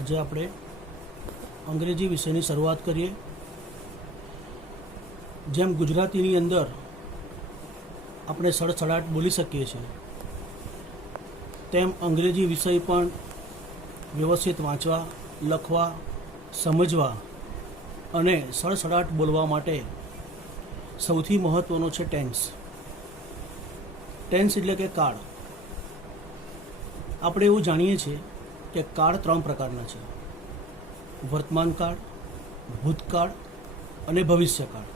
આજે આપણે અંગ્રેજી વિષયની શરૂઆત કરીએ. જેમ ગુજરાતીની અંદર આપણે સડસડાટ બોલી શકીએ છીએ, તેમ અંગ્રેજી વિષય પણ વ્યવસ્થિત વાંચવા, લખવા, સમજવા અને સડસડાટ બોલવા માટે સૌથી મહત્ત્વનો છે ટેન્સ. ટેન્સ એટલે કે કાળ. આપણે એવું જાણીએ છીએ કે કાળ 3 પ્રકારના છે: વર્તમાન કાળ, ભૂતકાળ અને ભવિષ્યકાળ.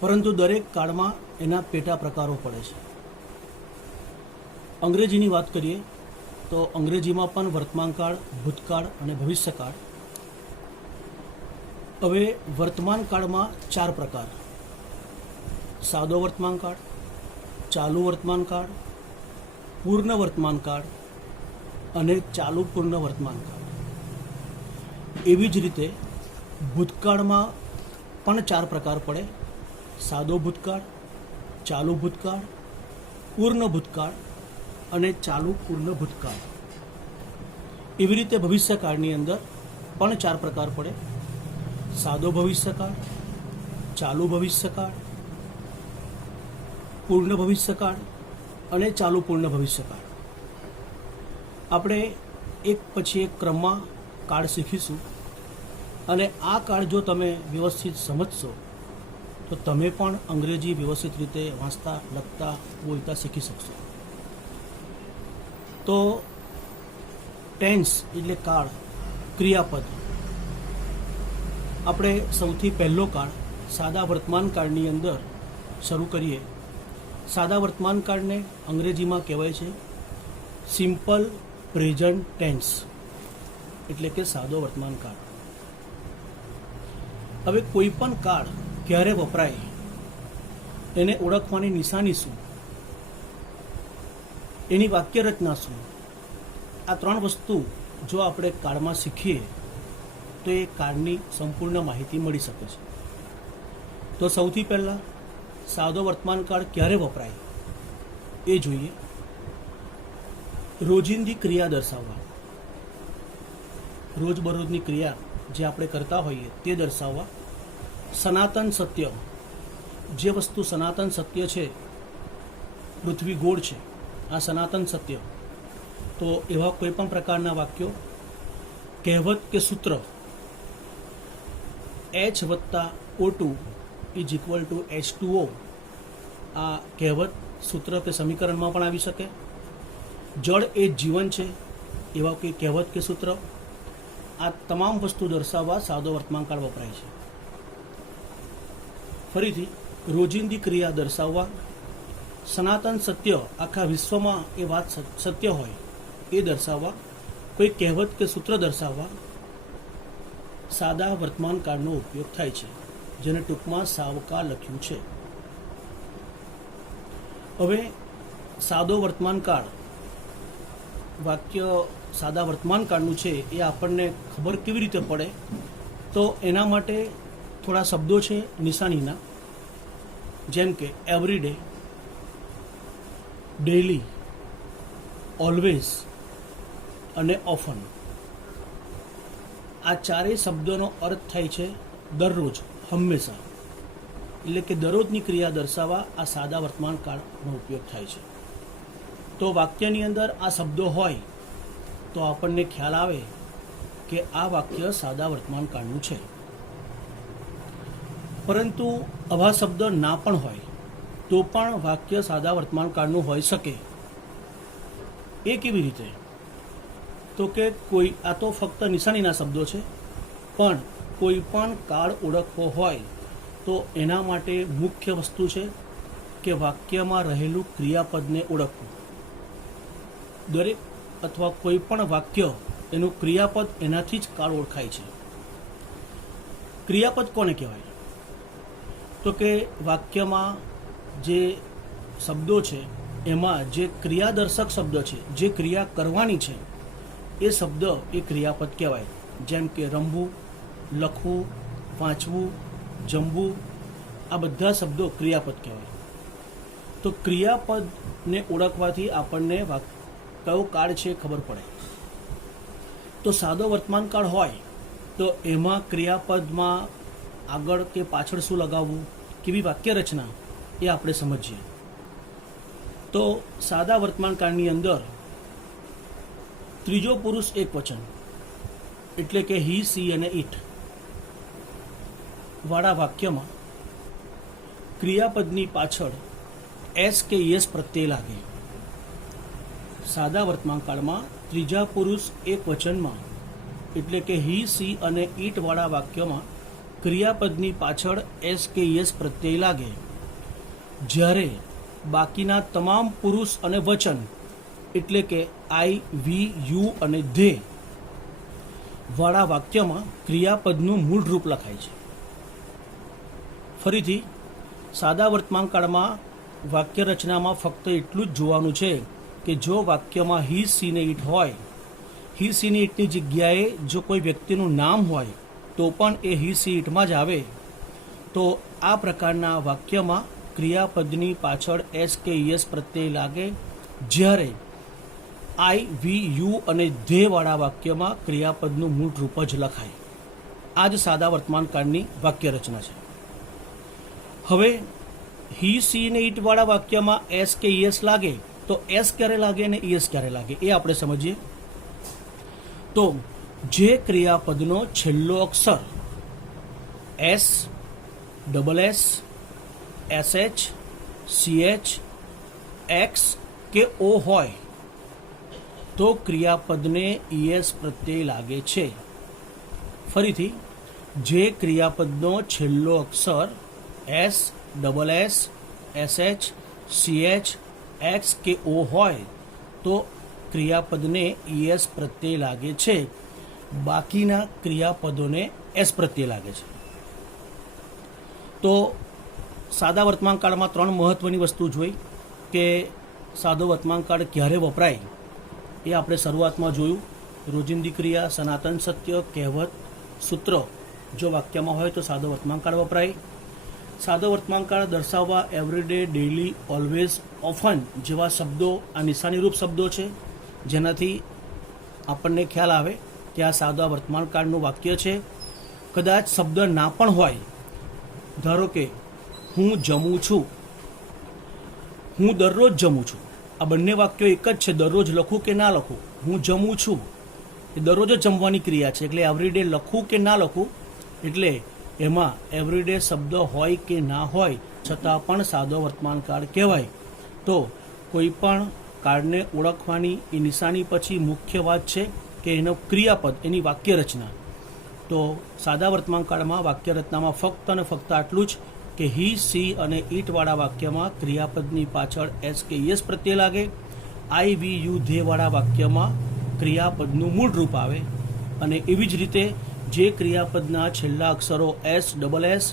પરંતુ દરેક કાળમાં એના પેટા પ્રકારો પડે છે. અંગ્રેજીની વાત કરીએ તો અંગ્રેજીમાં પણ વર્તમાન કાળ, ભૂતકાળ અને ભવિષ્યકાળ. હવે વર્તમાન કાળમાં 4 પ્રકાર: સાદો વર્તમાન કાળ, ચાલુ વર્તમાન કાળ, પૂર્ણ વર્તમાન કાળ અને ચાલુ પૂર્ણ વર્તમાન કાળ. એવી જ રીતે ભૂતકાળમાં પણ 4 પ્રકાર પડે: સાદો ભૂતકાળ, ચાલુ ભૂતકાળ, પૂર્ણ ભૂતકાળ અને ચાલુ પૂર્ણ ભૂતકાળ. એવી રીતે ભવિષ્યકાળની અંદર પણ 4 પ્રકાર પડે: સાદો ભવિષ્યકાળ, ચાલુ ભવિષ્યકાળ, પૂર્ણ ભવિષ્યકાળ અને ચાલુ પૂર્ણ ભવિષ્યકાળ. આપણે એક પછી એક ક્રમમાં કાળ શીખીશું અને આ કાળ જો તમે વ્યવસ્થિત સમજશો તો તમે પણ અંગ્રેજી વ્યવસ્થિત રીતે વાંચતા, લખતા, બોલતા શીખી શકશો. તો ટેન્સ એટલે કાળ, ક્રિયાપદ. આપણે સૌથી પહેલો કાળ સાદા વર્તમાન કાળની અંદર શરૂ કરીએ. સાદા વર્તમાન કાળને અંગ્રેજીમાં કહેવાય છે સિમ્પલ પ્રેઝન્ટ ટેન્સ, એટલે કે સાદો વર્તમાન કાળ. હવે કોઈ પણ કાળ ક્યારે વપરાય એને ઓળખવાની નિશાની શું, એની વાક્ય રચના શું, આ 3 વસ્તુ જો આપણે કાળમાં શીખીએ તો એ કાળની સંપૂર્ણ માહિતી મળી શકે છે. તો સૌથી પહેલાં સાદો વર્તમાન કાળ ક્યારે વપરાય એ જોઈએ. રોજિંદી ક્રિયા દર્શાવવા, રોજબરોજની ક્રિયા જે આપણે કરતા હોઈએ તે દર્શાવવા. સનાતન સત્ય, જે વસ્તુ સનાતન સત્ય છે, પૃથ્વી ગોળ છે, આ સનાતન સત્ય. તો એવા કોઈ પણ પ્રકારના વાક્યો. કહેવત કે સૂત્ર, H+O2 = H2O. આ કહેવત, સૂત્ર કે સમીકરણમાં પણ આવી શકે. જળ એ જીવન છે, એવા કોઈ કહેવત કે સૂત્ર. આ તમામ વસ્તુ દર્શાવવા સાદો વર્તમાન કાળ વપરાય છે. ફરીથી રોજિંદી ક્રિયા દર્શાવવા. સનાતન સત્ય, આખા વિશ્વમાં એ વાત સત્ય હોય એ દર્શાવવા. કોઈ કહેવત કે સૂત્ર દર્શાવવા સાદા વર્તમાન કાળનો ઉપયોગ થાય છે, જેને ટૂંકમાં સાવકા લખ્યું છે. હવે સાદો વર્તમાન કાળ, વાક્ય સાદા વર્તમાન કાળનું છે એ આપણને ખબર કેવી રીતે પડે? તો એના માટે થોડા શબ્દો છે નિશાનીના, જેમ કે એવરીડે, ડેઇલી, ઓલવેઝ અને ઓફન. આ 4 શબ્દોનો અર્થ થાય છે દરરોજ, હંમેશા. એટલે કે દરરોજની ક્રિયા દર્શાવવા આ સાદા વર્તમાન કાળનો ઉપયોગ થાય છે. તો વાક્યની અંદર આ શબ્દો હોય તો આપણને ખ્યાલ આવે કે આ વાક્ય સાદા વર્તમાન કાળનું છે. પરંતુ આવા શબ્દ ના પણ હોય તો પણ વાક્ય સાદા વર્તમાન કાળનું હોઈ શકે. એ કેવી રીતે? તો કે આ તો ફક્ત નિશાનીના શબ્દો છે, પણ કોઈ પણ કાળ ઓળખવો હોય તો એના માટે મુખ્ય વસ્તુ છે કે વાક્યમાં રહેલું ક્રિયાપદને ઓળખવું. દરેક અથવા કોઈ પણ વાક્ય, એનું ક્રિયાપદ, એનાથી જ કાળ ઓળખાય છે. ક્રિયાપદ કોને કહેવાય? તો કે વાક્યમાં જે શબ્દો છે એમાં જે ક્રિયાદર્શક શબ્દ છે, જે ક્રિયા કરવાની છે, એ શબ્દ એ ક્રિયાપદ કહેવાય. જેમ કે રમવું, લખવું, વાંચવું, જમવું, આ બધા શબ્દો ક્રિયાપદ કહેવાય. તો ક્રિયાપદને ઓળખવાથી આપણને કયો કાળ છે ખબર પડે. તો સાદો વર્તમાન કાળ હોય તો એમાં ક્રિયાપદમાં આગળ કે પાછળ શું લગાવવું, કેવી વાક્ય રચના, એ આપણે સમજીએ. તો સાદા વર્તમાન કાળની અંદર ત્રીજો પુરુષ એકવચન એટલે કે હી, સી અને ઇટ વાળા વાક્યમાં ક્રિયાપદની પાછળ એસ કે યસ પ્રત્યય લાગે. સાદા વર્તમાન કાળમાં ત્રીજા પુરુષ એકવચનમાં એટલે કે હી, સી અને ઇટ વાળા વાક્યમાં ક્રિયાપદની પાછળ એસ કે યસ પ્રત્યય લાગે. જ્યારે બાકીના તમામ પુરુષ અને વચન એટલે કે આઈ, વી, યુ અને ધે વાળા વાક્યમાં ક્રિયાપદનું મૂળ રૂપ લખાય છે. ફરીથી સાદા વર્તમાન કાળમાં વાક્ય રચનામાં ફક્ત એટલું જ જોવાનું છે કે જો વાક્યમાં હી, સી ને ઇટ હોય, હી, સી ને ઇટની જગ્યાએ જો કોઈ વ્યક્તિનું નામ હોય તો પણ એ હી, સી, ઇટમાં જ આવે. તો આ પ્રકારના વાક્યમાં ક્રિયાપદની પાછળ એસ કે યસ પ્રત્યય લાગે. જ્યારે આઈ, વી, યુ અને ધે વાળા વાક્યમાં ક્રિયાપદનું મૂળ રૂપ જ લખાય. આ જ સાદા વર્તમાન કાળની વાક્ય રચના છે. હવે હી, સી ને ઇટ વાળા વાક્યમાં એસ કે યસ લાગે તો એસ ક્યારે લાગે અને યસ ક્યારે લાગે એ આપણે સમજીએ. તો જે ક્રિયાપદનો છેલ્લો અક્ષર S, double S, SH, CH, X કે ઓ હોય તો ક્રિયાપદને ઈએસ પ્રત્યય લાગે છે. ફરીથી જે ક્રિયાપદનો છેલ્લો અક્ષર S, double S, SH, CH, X કે ઓ હોય તો ક્રિયાપદને ઈએસ પ્રત્યય લાગે છે. બાકીના ક્રિયાપદોને એસ પ્રત્યય લાગે છે. તો સાદા વર્તમાન કાળમાં 3 મહત્વની વસ્તુ જોઈ કે સાદો વર્તમાન કાળ ક્યારે વપરાય એ આપણે શરૂઆતમાં જોયું. રોજિંદી ક્રિયા, સનાતન સત્ય, કહેવત, સૂત્ર જો વાક્યમાં હોય તો સાદો વર્તમાન કાળ વપરાય. સાદો વર્તમાન કાળ દર્શાવવા એવરીડે, ડેઇલી, ઓલવેઝ, ઓફન જેવા શબ્દો આ નિશાનીરૂપ શબ્દો છે, જેનાથી આપણને ખ્યાલ આવે કે આ સાદા વર્તમાન કાળનું વાક્ય છે. કદાચ શબ્દ ના પણ હોય, ધારો કે હું જમું છું, હું દરરોજ જમું છું, આ બંને વાક્યો એક જ છે. દરરોજ લખું કે ના લખું, હું જમું છું એ દરરોજ જ જમવાની ક્રિયા છે. એટલે એવરીડે લખું કે ના લખું એટલે એમાં એવરીડે શબ્દ હોય કે ના હોય છતાં પણ સાદો વર્તમાન કાળ કહેવાય. તો કોઈ પણ કાળને ઓળખવાની એ નિશાની પછી મુખ્ય વાત છે કે એનો ક્રિયાપદ, એની વાક્ય રચના. તો સાદા વર્તમાન કાળમાં વાક્ય રચનામાં ફક્ત અને ફક્ત આટલું જ કે હી, સી અને ઇટ વાળા વાક્યમાં ક્રિયાપદની પાછળ એસ કે યસ પ્રત્યય લાગે. આઈ, વી, યુ, ધે વાળા વાક્યમાં ક્રિયાપદનું મૂળ રૂપ આવે. અને એવી જ રીતે જે ક્રિયાપદના છેલ્લા અક્ષરો S, double S,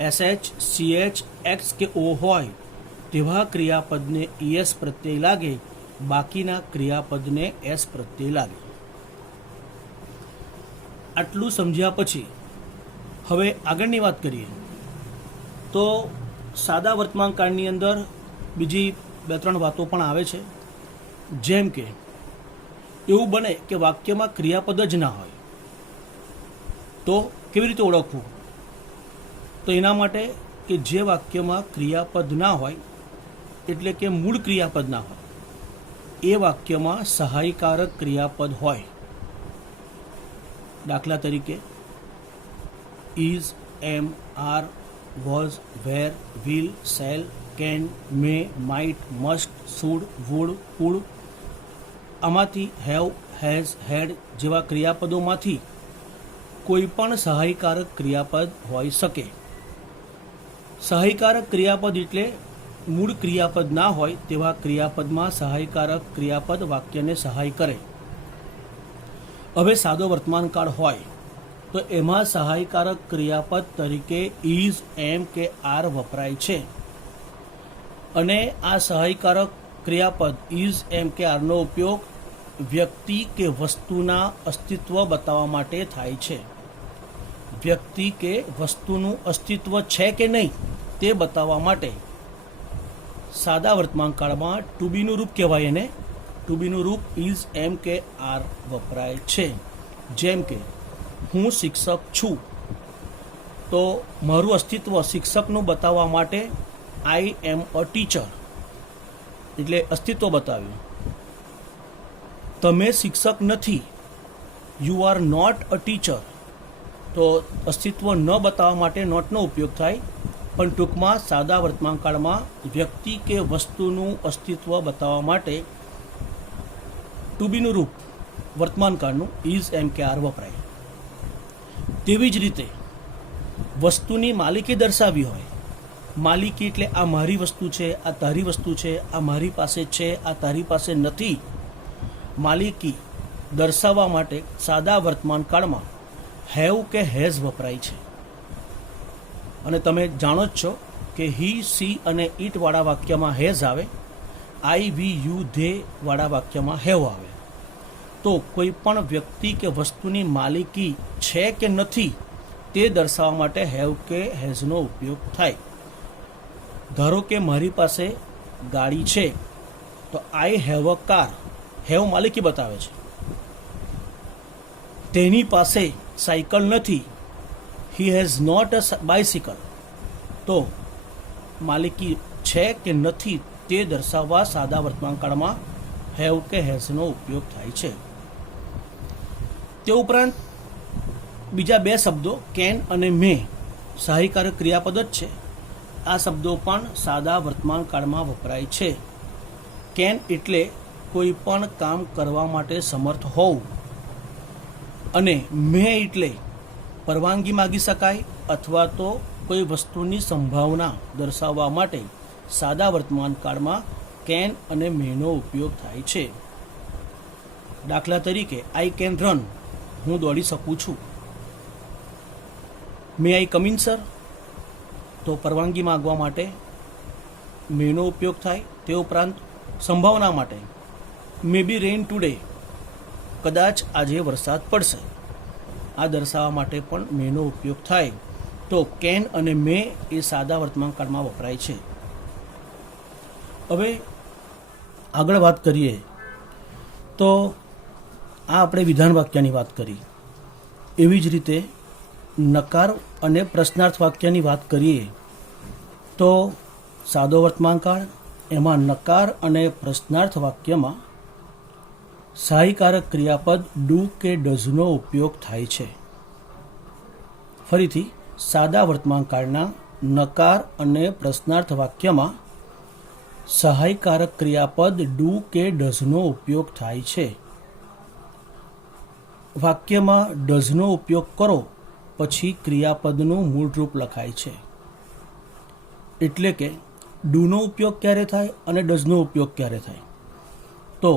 SH, CH, X કે ઓ હોય તેવા ક્રિયાપદને ઈએસ પ્રત્યય લાગે. બાકીના ક્રિયાપદને એસ પ્રત્યય લાગે. આટલું સમજ્યા પછી હવે આગળની વાત કરીએ તો સાદા વર્તમાન કાળની અંદર બીજી 2-3 વાતો પણ આવે છે. જેમ કે એવું બને કે વાક્યમાં ક્રિયાપદ જ ના હોય તો કેવી રીતે ઓળખવું? તો એના માટે કે જે વાક્યમાં ક્રિયાપદ ના હોય એટલે કે મૂળ ક્રિયાપદ ના હોય એ વાક્યમાં સહાયકારક ક્રિયાપદ હોય. દાખલા તરીકે is, am, are, was, were, will, shall, can, may, might, must, should, would, could. આમાંથી હેવ, હેઝ, હેડ જેવા ક્રિયાપદોમાંથી કોઈ પણ સહાયકારક ક્રિયાપદ હોઈ શકે. સહાયકારક ક્રિયાપદ એટલે મૂળ ક્રિયાપદ ના હોય તેવા ક્રિયાપદમાં સહાયકારક ક્રિયાપદ વાક્યને સહાય કરે. હવે સાદો વર્તમાન કાળ હોય તો એમાં સહાયકારક ક્રિયાપદ તરીકે ઇઝ, એમ કે આર વપરાય છે. અને આ સહાયકારક ક્રિયાપદ ઇઝ, એમ કે આરનો ઉપયોગ વ્યક્તિ કે વસ્તુના અસ્તિત્વ બતાવવા માટે થાય છે. વ્યક્તિ કે વસ્તુનું અસ્તિત્વ છે કે નહીં તે બતાવવા માટે સાદા વર્તમાન કાળમાં ટુ બીનું રૂપ કહેવાય એને. ટુ બીનું રૂપ ઇઝ, એમ કે આર વપરાય છે. જેમ કે હું શિક્ષક છું, તો મારું અસ્તિત્વ શિક્ષકનું બતાવવા માટે આઈ એમ અ ટીચર એટલે અસ્તિત્વ બતાવ્યું. તમે શિક્ષક નથી, you are not a teacher, તો અસ્તિત્વ ન બતાવવા માટે નોટનો ઉપયોગ થાય. પણ ટૂંકમાં સાદા વર્તમાનકાળમાં વ્યક્તિ કે વસ્તુનું અસ્તિત્વ બતાવવા માટે ટુ બીનું રૂપ વર્તમાનકાળનું ઇઝ એમ કે આર વપરાય. તેવી જ રીતે વસ્તુની માલિકી દર્શાવી હોય, માલિકી એટલે આ મારી વસ્તુ છે, આ તારી વસ્તુ છે, આ મારી પાસે છે, આ તારી પાસે નથી, માલિકી દર્શાવવા માટે સાદા વર્તમાનકાળમાં હેવ કે હેઝ વપરાય છે. અને તમે જાણો જ છો કે હી, સી અને ઇટ વાળા વાક્યમાં હેઝ આવે, આઈ, વી, યુ, ધે વાળા વાક્યમાં હેવ આવે. તો કોઈ પણ વ્યક્તિ કે વસ્તુની માલિકી છે કે નથી તે દર્શાવવા માટે હેવ કે હેઝનો ઉપયોગ થાય. ધારો કે મારી પાસે ગાડી છે, તો I have a car, have માલિકી બતાવે છે. તેની પાસે સાયકલ નથી, he has not a bicycle, તો માલિકી છે કે નથી તે દર્શાવવા સાદા વર્તમાનકાળમાં હેવ કે હેઝનો ઉપયોગ થાય છે. તે ઉપરાંત બીજા બે શબ્દો કેન અને મે સહાયકારક ક્રિયાપદ જ છે. આ શબ્દો પણ સાદા વર્તમાનકાળમાં વપરાય છે. કેન એટલે કોઈ પણ કામ કરવા માટે સમર્થ હોવું, અને મે એટલે પરવાનગી માગી શકાય અથવા તો કોઈ વસ્તુની સંભાવના દર્શાવવા માટે સાદા વર્તમાનકાળમાં કેન અને મેનો ઉપયોગ થાય છે. દાખલા તરીકે આઈ કેન રન, હું દોડી શકું છું. મે આઈ કમ ઇન સર, તો પરવાનગી માગવા માટે મેનો ઉપયોગ થાય. તે ઉપરાંત સંભાવના માટે મે બી રેઇન ટુડે, કદાચ આજે વરસાદ પડશે, આ દર્શાવવા માટે પણ મેનો ઉપયોગ થાય. તો કેન અને મે એ સાદા વર્તમાનકાળમાં વપરાય છે. હવે આગળ વાત કરીએ તો આ આપણે વિધાન વાક્યની વાત કરી. એવી જ રીતે નકાર અને પ્રશ્નાર્થ વાક્યની વાત કરીએ તો સાદો વર્તમાનકાળ, એમાં નકાર અને પ્રશ્નાર્થ વાક્યમાં સહાયકારક ક્રિયાપદ ડુ કે ડઝનો ઉપયોગ થાય છે. ફરીથી સાદા વર્તમાનકાળના નકાર અને પ્રશ્નાર્થ વાક્યમાં સહાયકારક ક્રિયાપદ ડુ કે ડઝનો ઉપયોગ થાય છે. વાક્યમાં ડઝનો ઉપયોગ કરો પછી ક્રિયાપદનું મૂળ રૂપ લખાય છે. એટલે કે ડુનો ઉપયોગ ક્યારે થાય અને ડઝનો ઉપયોગ ક્યારે થાય? તો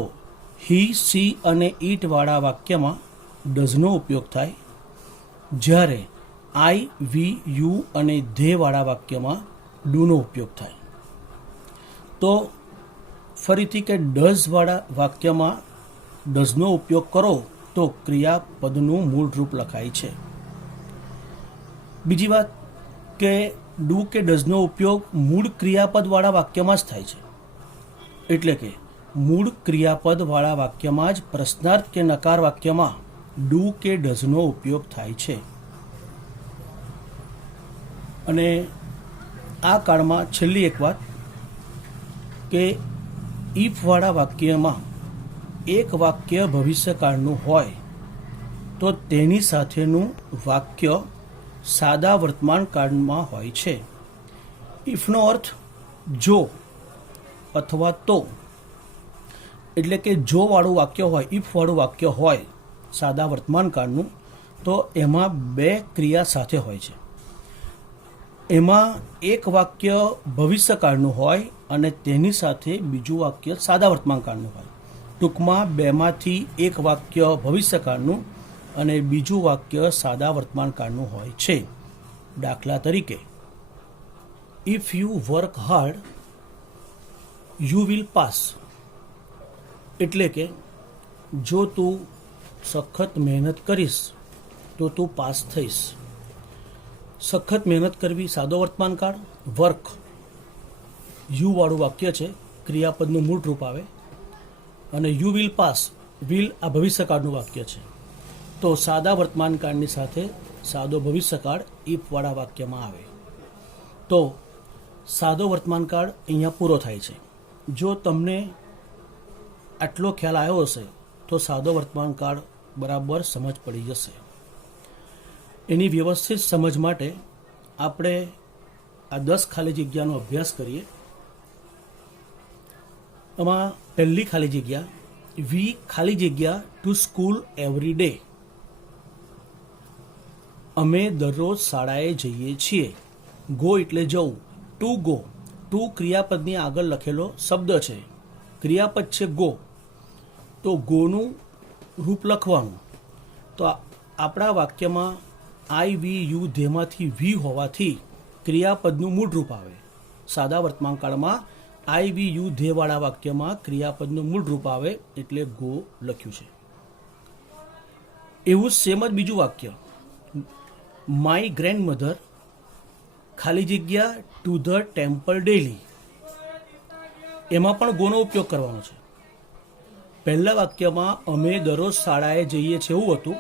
હી, સી અને ઇટ વાળા વાક્યમાં ડઝનો ઉપયોગ થાય, જ્યારે આઈ, વી, યુ અને ધે વાળા વાક્યમાં ડુનો ઉપયોગ થાય. તો ફરીથી કે ડઝ વાળા વાક્યમાં ડઝનો ઉપયોગ કરો તો ક્રિયાપદનું મૂળ રૂપ લખાય છે. બીજી વાત કે ડુ કે ડઝનો ઉપયોગ મૂળ ક્રિયાપદવાળા વાક્યમાં જ થાય છે. એટલે કે મૂળ ક્રિયાપદવાળા વાક્યમાં જ પ્રશ્નાર્થ કે નકાર વાક્યમાં ડુ કે ડઝનો ઉપયોગ થાય છે. અને આ કાળમાં છેલ્લી એક વાત કે ઇફવાળા વાક્યમાં એક વાક્ય ભવિષ્યકાળનું હોય તો તેની સાથેનું વાક્ય સાદા વર્તમાનકાળમાં હોય છે. ઇફનો અર્થ જો અથવા તો, એટલે કે જો વાળું વાક્ય હોય, ઇફ વાળું વાક્ય હોય સાદા વર્તમાનકાળનું, તો એમાં બે ક્રિયા સાથે હોય છે. એમાં એક વાક્ય ભવિષ્યકાળનું હોય અને તેની સાથે બીજું વાક્ય સાદા વર્તમાનકાળનું હોય. ટૂંકમાં બેમાંથી એક વાક્ય ભવિષ્યકાળનું અને બીજું વાક્ય સાદા વર્તમાનકાળનું હોય છે. દાખલા તરીકે if you work hard you will pass, એટલે કે જો તું સખત મહેનત કરીશ તો તું પાસ થઈશ. સખત મહેનત કરવી સાદો વર્તમાનકાળ, વર્ક યુ વાળું વાક્ય છે, ક્રિયાપદનું મૂળ રૂપ આવે, અને યુ વિલ પાસ, વિલ આ ભવિષ્યકાળનું વાક્ય છે. તો સાદા વર્તમાનકાળની સાથે સાદો ભવિષ્યકાળ ઇફવાળા વાક્યમાં આવે. તો સાદો વર્તમાનકાળ અહીંયા પૂરો થાય છે. જો તમને આટલો ખ્યાલ આવ્યો હશે તો સાદો વર્તમાનકાળ બરાબર સમજ પડી જશે. એની વ્યવસ્થિત સમજ માટે આપણે આ 10 ખાલી જગ્યાનો અભ્યાસ કરીએ. આમાં પહેલી ખાલી જગ્યા, વી ખાલી જગ્યા ટુ સ્કૂલ એવરી ડે. અમે દરરોજ શાળાએ જઈએ છીએ. ગો એટલે જવું. ટુ ગો, ટુ ક્રિયાપદની આગળ લખેલો શબ્દ છે, ક્રિયાપદ છે ગો, તો ગોનું રૂપ લખવાનું. તો આપણા વાક્યમાં આઈ વી યુ ધેમાંથી વી હોવાથી ક્રિયાપદનું મૂળ રૂપ આવે. સાદા વર્તમાનકાળમાં આઈ વી યુ ધેવાળા વાક્યમાં ક્રિયાપદનું મૂળ રૂપ આવે એટલે ગો લખ્યું છે. એવું સેમ જ બીજું વાક્ય, માય ગ્રેન્ડ મધર ખાલી જગ્યા ટુ ધ ટેમ્પલ ડેલી. એમાં પણ ગોનો ઉપયોગ કરવાનો છે. પહેલા વાક્યમાં અમે દરરોજ શાળાએ જઈએ છીએ એવું હતું.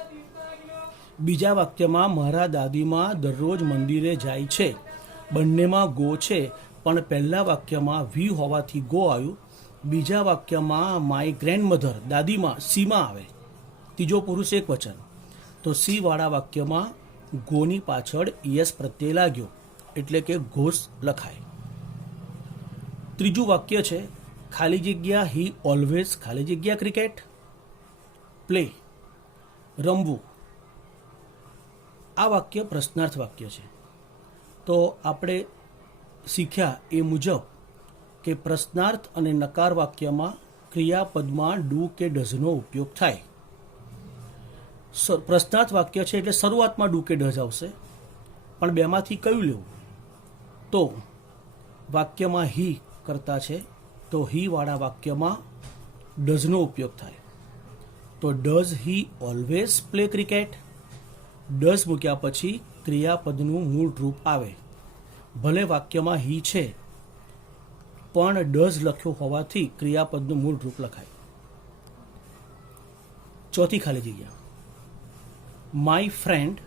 બીજા વાક્યમાં મારા દાદીમાં દરરોજ મંદિરે જાય છે. બંનેમાં ગો છે, પણ પહેલા વાક્યમાં વી હોવાથી ગો આવ્યું. બીજા વાક્યમાં માય ગ્રેન્ડ મધર દાદીમાં સીમાં આવે. ત્રીજો પુરુષ એક વચન, તો સી વાળા વાક્યમાં ગોની પાછળ યસ પ્રત્યય લાગ્યો એટલે કે ઘોષ લખાય. ત્રીજું વાક્ય છે ખાલી જગ્યા હી ઓલવેઝ ખાલી જગ્યા ક્રિકેટ પ્લે, રમવું. આ વાક્ય પ્રશ્નાર્થ વાક્ય છે. તો આપણે શીખ્યા એ મુજબ કે પ્રશ્નાર્થ અને નકાર વાક્યમાં ક્રિયાપદમાં ડુ કે ડઝનો ઉપયોગ થાય. પ્રશ્નાર્થ વાક્ય છે એટલે શરૂઆતમાં ડુ કે ડઝ આવશે, પણ બેમાંથી કયું લેવું? તો વાક્યમાં હી કરતા છે તો હી વાળા વાક્યમાં ડઝનો ઉપયોગ થાય. તો does he always play cricket. Does મૂક્યા પછી ક્રિયાપદનું મૂળ રૂપ આવે. ભલે વાક્યમાં હી છે પણ ડઝ લખ્યો હોવાથી ક્રિયાપદનું મૂળ રૂપ લખાય. ચોથી ખાલી જગ્યા, માય ફ્રેન્ડ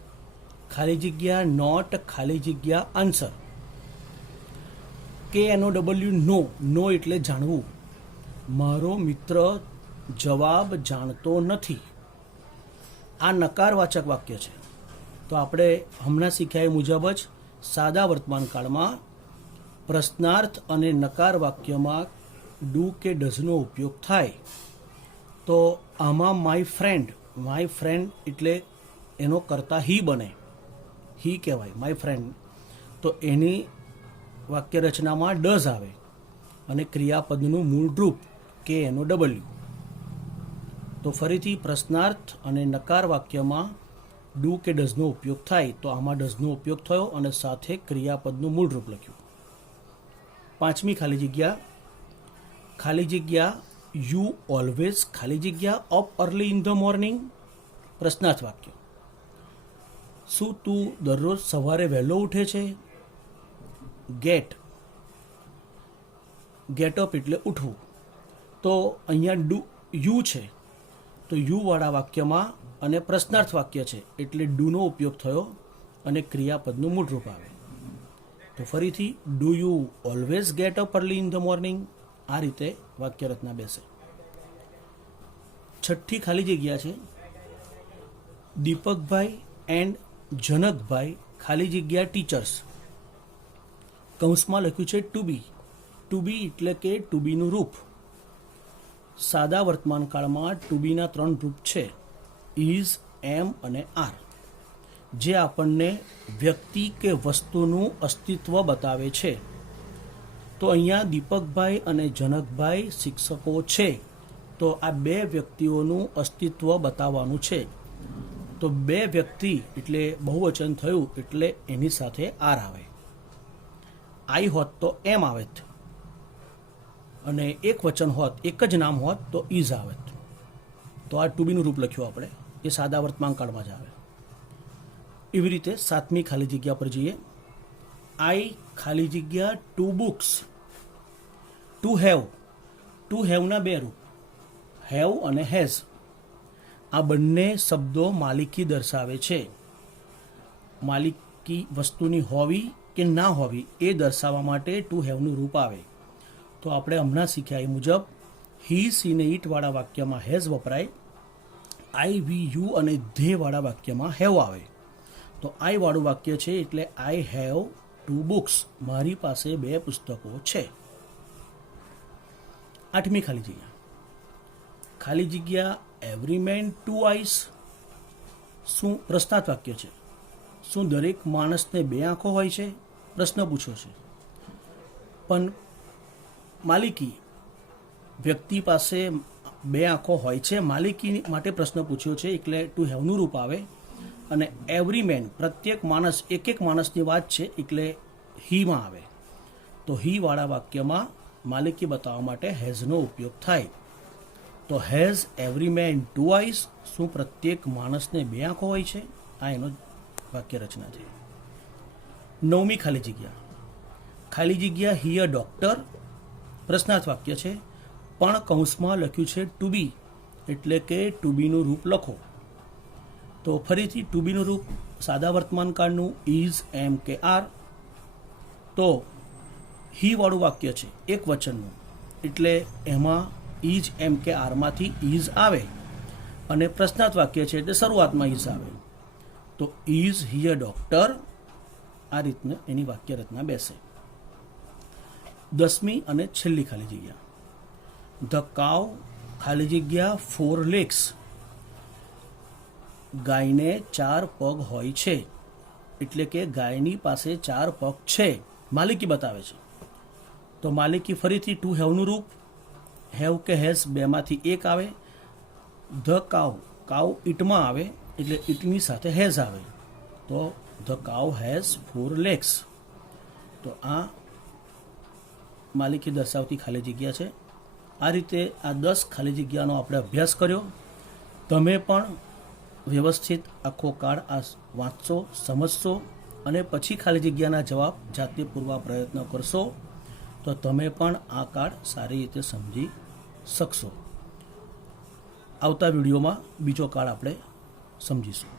ખાલી જગ્યા નોટ ખાલી જગ્યા આન્સર. KNOW નો, નો એટલે જાણવું. મારો મિત્ર જવાબ જાણતો નથી. આ નકારવાચક વાક્ય છે. તો આપણે હમણાં શીખ્યા એ મુજબ જ સાદા વર્તમાનકાળમાં પ્રશ્નાર્થ અને નકાર વાક્યમાં ડુ કે ડઝનો ઉપયોગ થાય. તો આમાં માય ફ્રેન્ડ એટલે એનો કરતા હી બને, હી કહેવાય માય ફ્રેન્ડ. તો એની વાક્ય રચનામાં ડઝ આવે અને ક્રિયાપદનું મૂળ રૂપ KNOW. તો ફરીથી પ્રશ્નાર્થ અને નકાર વાક્યમાં ડુ કે ડઝનો ઉપયોગ થાય. તો આમાં ડઝનો ઉપયોગ થયો અને સાથે ક્રિયાપદનું મૂળ રૂપ લખ્યું. પાંચમી ખાલી જગ્યા યુ ઓલવેઝ ખાલી જગ્યા up early in the morning. પ્રશ્નાર્થ વાક્ય, શું તું દરરોજ સવારે વહેલો ઉઠે છે? ગેટ અપ એટલે ઉઠવું. તો અહીંયા યુ છે તો યુ વાળા વાક્યમાં અને પ્રશ્નાર્થ વાક્ય છે એટલે ડુનો ઉપયોગ થયો અને ક્રિયાપદનું મૂળ રૂપ આવે. તો ફરીથી do you always get up early in the morning. આ રીતે વાક્ય રચના બેસે. છઠ્ઠી ખાલી જગ્યા છે દીપકભાઈ એન્ડ જનકભાઈ ખાલી જગ્યા ટીચર્સ. કૌંસમાં લખ્યું છે ટુ બી. ટુ બી એટલે કે ટુ બીનું રૂપ. સાદા વર્તમાનકાળમાં ટુ બીના 3 રૂપ છે, ઇઝ, એમ અને આર, જે આપણને વ્યક્તિ કે વસ્તુનું અસ્તિત્વ બતાવે છે. તો અહીંયા દીપકભાઈ અને જનકભાઈ શિક્ષકો છે. તો આ બે વ્યક્તિઓનું અસ્તિત્વ બતાવવાનું છે. તો બે વ્યક્તિ એટલે બહુવચન થયું એટલે એની સાથે આર આવે. આઈ હોત તો એમ આવત અને એક વચન હોત, એક જ નામ હોત તો ઇઝ આવત. તો આ ટુ બીનું રૂપ લખ્યું આપણે, એ સાદા વર્તમાનકાળમાં જ આવે. એવી રીતે સાતમી ખાલી જગ્યા પર જઈએ. આઈ ખાલી જગ્યા ટુ બુક્સ. ટુ હેવના બે રૂપ, હેવ અને હેઝ. આ બંને શબ્દો માલિકી દર્શાવે છે. માલિકી વસ્તુની હોવી કે ના હોવી એ દર્શાવવા માટે ટુ હેવનું રૂપ આવે. તો આપણે હમણાં શીખ્યા એ મુજબ હી, સી ને ઈટ વાળા વાક્યમાં હેઝ વપરાય, આઈ, વી, યુ અને ધે વાળા વાક્યમાં હેવ આવે. તો આઈ વાળું વાક્ય છે એટલે આઈ હેવ 2 બુક્સ, મારી પાસે 2 પુસ્તકો છે. 8મી ખાલી જગ્યા. ખાલી જગ્યા એવરી મેન 2 આઈસ. શું પ્રશ્નાર્થ વાક્ય છે? શું દરેક માણસને 2 આંખો હોય છે? પ્રશ્ન પૂછ્યો છે. પણ માલિકી વ્યક્તિ પાસે 2 આંખો હોય છે, માલિકી માટે પ્રશ્ન પૂછ્યો છે એટલે ટુ હેવનું રૂપ આવે. અને એવરી મેન પ્રત્યેક માણસ, એક માણસની વાત છે એટલે હીમાં આવે. તો હી વાળા વાક્યમાં માલિકી બતાવવા માટે હેઝનો ઉપયોગ થાય. તો હેઝ એવરી મેન 2 આઈસ. શું પ્રત્યેક માણસને 2 આંખો હોય છે? આ એનો વાક્ય રચના છે. 9મી ખાલી જગ્યા. ખાલી જગ્યા હી અ ડોક્ટર. પ્રશ્નાર્થ વાક્ય છે પણ કૌંસમાં લખ્યું છે ટુ બી એટલે કે ટુ બીનું રૂપ લખો. તો ફરીથી ટુ બીનું રૂપ સાદા વર્તમાનકાળનું ઇઝ, એમ કે આર. તો હી વાળું વાક્ય છે એક વચનનું એટલે એમાં ઇઝ, એમ કે આરમાંથી ઇઝ આવે. અને પ્રશ્નાર્થ વાક્ય છે એટલે શરૂઆતમાં ઇઝ આવે. તો ઇઝ હી અ ડોક્ટર. આ રીતને એની વાક્ય રચના બેસે. 10મી અને છેલ્લી ખાલી જગ્યા. ધ કાવ ખાલી જગ્યા 4 legs. ગાયને 4 પગ હોય છે એટલે કે ગાયની પાસે 4 પગ છે, માલિકી બતાવે છે. તો માલિકી ફરીથી ટુ હેવનું રૂપ, હેવ કે હેઝ બેમાંથી એક આવે. ધ કાવ, કાવ ઈટમાં આવે એટલે ઈટની સાથે હેઝ આવે. તો ધ કાવ હેઝ 4 legs. તો આ માલિકી દર્શાવતી ખાલી જગ્યા છે. આ રીતે આ 10 ખાલી જગ્યાનો આપણે અભ્યાસ કર્યો. તમે પણ વ્યવસ્થિત આખો કાર્ડ આ વાંચશો, સમજશો અને પછી ખાલી જગ્યાના જવાબ જાતે પૂરવા પ્રયત્ન કરશો તો તમે પણ આ કાર્ડ સારી રીતે સમજી શકશો. આવતા વિડીયોમાં બીજો કાર્ડ આપણે સમજીશું.